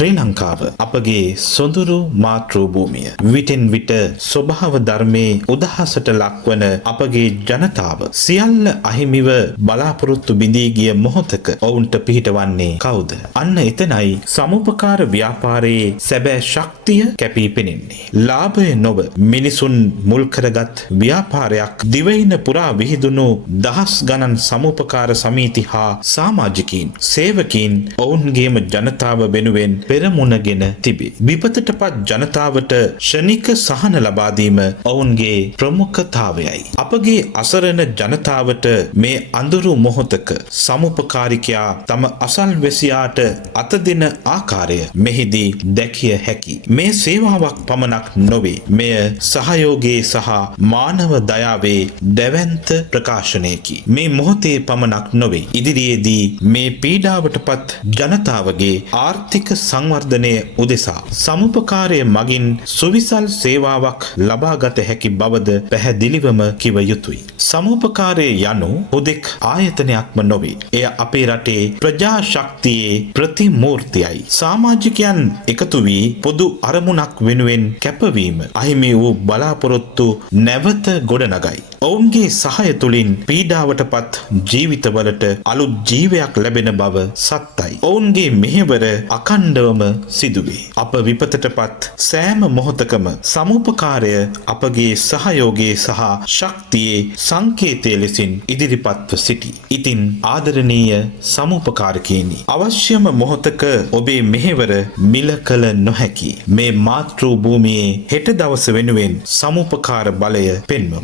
ශ්‍රී ලංකාව අපගේ සොඳුරු මාතෘ භූමිය. විටින් විට ස්වභාව ධර්මයේ උදහසට ලක්වන අපගේ ජනතාව සියල්ල අහිමිව බලාපොරොත්තු බිඳී ගිය මොහොතක ඔවුන්ට පිහිටවන්නේ කවුද? අන්න එතනයි සමුපකාර ව්‍යාපාරයේ සැබෑ ශක්තිය කැපී පෙනෙන්නේ. ලාභය නොව මිනිසුන් මුල් කරගත් ව්‍යාපාරයක් දිවයින පුරා විහිදුණු දහස් ගණන් සමුපකාර සමිති හා සමාජිකයින් සේවකයින් ඔවුන්ගේම ජනතාව වෙනුවෙන් පෙරමුණගෙන තිබේ. විපතටපත් ජනතාවට ෂණික සහන ලබා දීම ඔවුන්ගේ ප්‍රමුඛතාවයයි. අපගේ අසරණ ජනතාවට මේ අඳුරු මොහොතක සමුපකාරිකයා තම අසල්වැසියාට අත දෙන ආකාරය මෙහිදී දැකිය හැකි. මේ සේවාවක් පමණක් නොවේ. මෙය සහයෝගයේ සහ මානව දයාවේ දැවැන්ත ප්‍රකාශනයකි. මේ මොහොතේ පමණක් නොවේ. ඉදිරියේදී මේ පීඩාවටපත් ජනතාවගේ ආර්ථික සංවර්ධනය උදෙසා සමුපකාරය මගින් සුවිසල් සේවාවක් ලබාගත හැකි බවද පැහැදිලිවම කිව යුතුයි. සමුපකාරය යනු හුදෙක් ආයතනයක්ම නොවේ. එය අපේ රටේ ප්‍රජා ශක්තියේ ප්‍රතිමූර්තියයි. සමාජිකයන් එකතු වී පොදු අරමුණක් වෙනුවෙන් කැපවීම අහිමි වූ බලාපොරොත්තු නැවත ගොඩනගයි. ඔවුන්ගේ සහය තුළින් පීඩාවටපත් ජීවිතවලට අලුත් ජීවයක් ලැබෙන බව සත්තයි. ඔවුන්ගේ මෙහෙවර අකණ්ඩවම සිදුවේ. අප විපතටපත් සෑම මොහොතකම සමුපකාරය අපගේ සහයෝගයේ සහ ශක්තියේ සංකේතය ලෙසින් ඉදිරිපත්ව සිටි. ඉතින් ආදරණීය සමුපකාරකයනි, අවශ්‍යම මොහොතක ඔබේ මෙහෙවර මිල කළ නොහැකි මේ මාතෘ භූමියේ හෙට දවස වෙනුවෙන් සමුපකාර බලය පෙන්වමු.